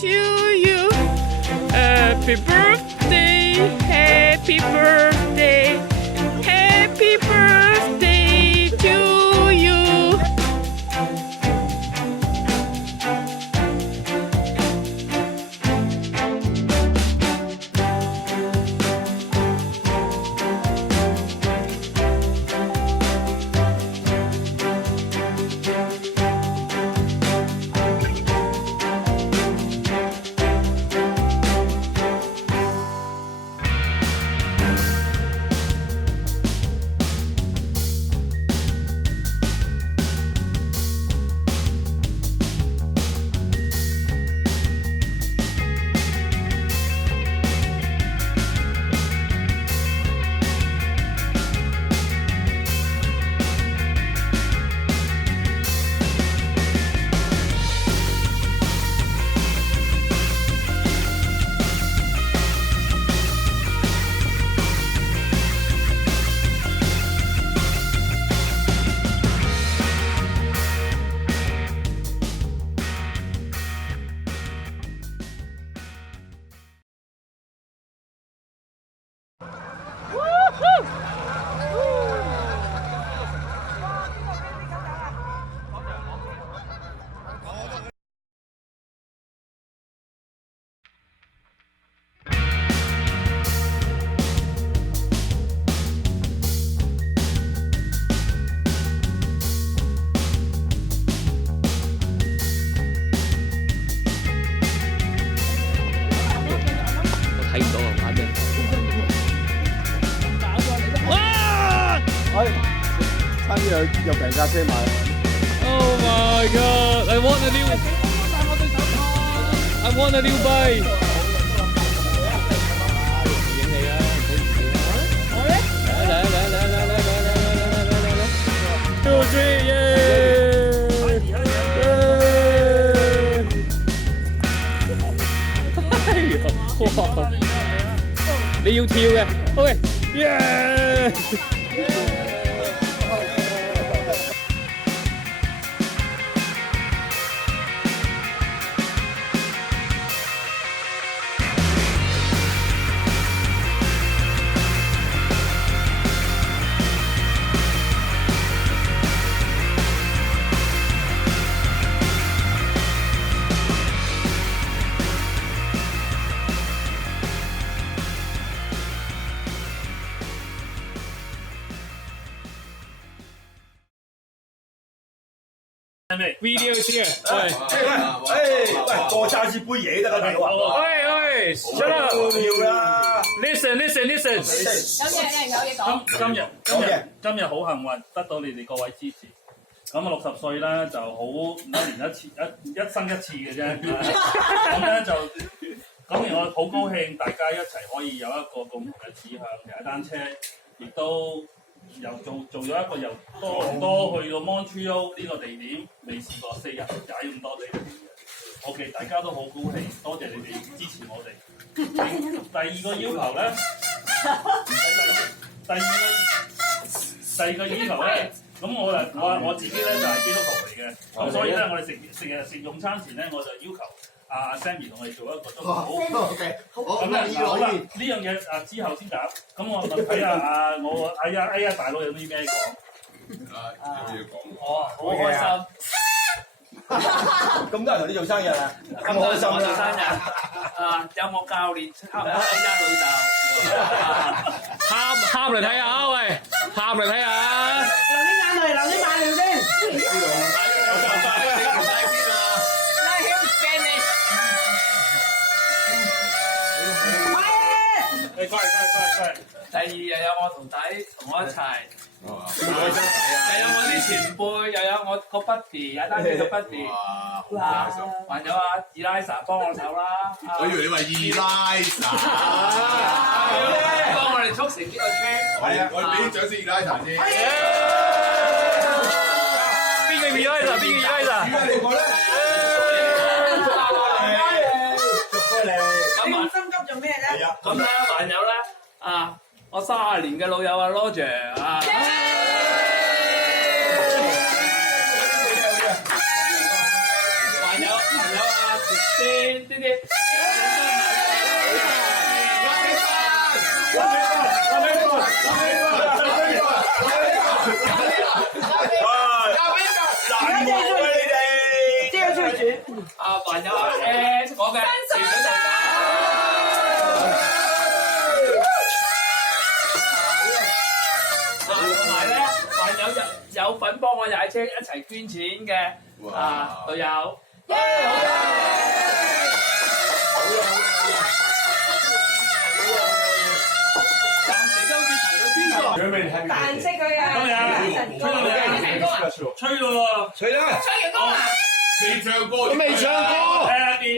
to you. Happy birthday, happy birthday, happy birthday to you. 差啲又平架車買。Oh my god! I want a new. I want a new bike. 影你啊！嚟！2, 3, 耶！哇！你要跳嘅 ，OK， 耶！Video here， 喂，過揸支杯嘢得啦，大佬啊！喂 ，shut up！ 要啦 Listen。有嘢講。今日好幸運得到你哋各位支持。咁啊60歲咧就好一年一次一生一次嘅啫。咁咧就咁我好高興大家一齊可以有一個共同嘅志向，踩單車，亦都又做咗一個由多倫多去到 Montreal 呢個地點，未試過4日踩咁多地點嘅。OK， 大家都好高興，多謝你哋支持我哋。第二個要求咧，第二個要求咧，咁我自己咧就係基督徒嚟嘅，咁所以咧我哋食用餐前咧我就要求阿 Sammy 同我哋做一個祝福。OK， 咁咧好啦，呢樣嘢之後先答。咁我問睇下我哎呀大佬有啲咩講？有嘢講。我好開心。咁多人同你做生日啊！咁多人同我做生日。有冇教練喊老豆？喊嚟睇下，喂，喊嚟睇下。流啲眼淚先。快！第二日有我徒弟同我一齊，又有我啲前輩，又有我個 buddy， 踩單車嘅 buddy， 還有Eliza 幫我手啦。我以為你話Eliza，幫我哋促成呢個圈。我哋俾啲掌聲Eliza先。邊個 Eliza？ 邊個 Eliza？ 點解你講咧？祝福你！咁心急做咩咧？咁咧，還有咧我30年嘅老友Roger還有Christine 啊，還有阿 S 講嘅潛水大家。同埋咧，還有份幫我踩車一齊捐錢嘅隊友。暫時都好似提到邊個？扮識佢啊！咁樣，吹到未啊？吹咯喎！吹啦！吹完歌啊！未唱歌，都未唱歌。Happy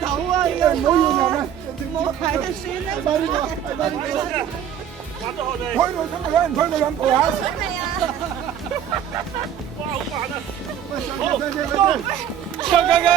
頭啊，要唔好要人啊！冇係啊，算啦，快啲過，快啲過！挖咗我哋。推到真係有人推到兩步啊！係啊，哇，好煩啊！喂，上上上上上！上緊嘅。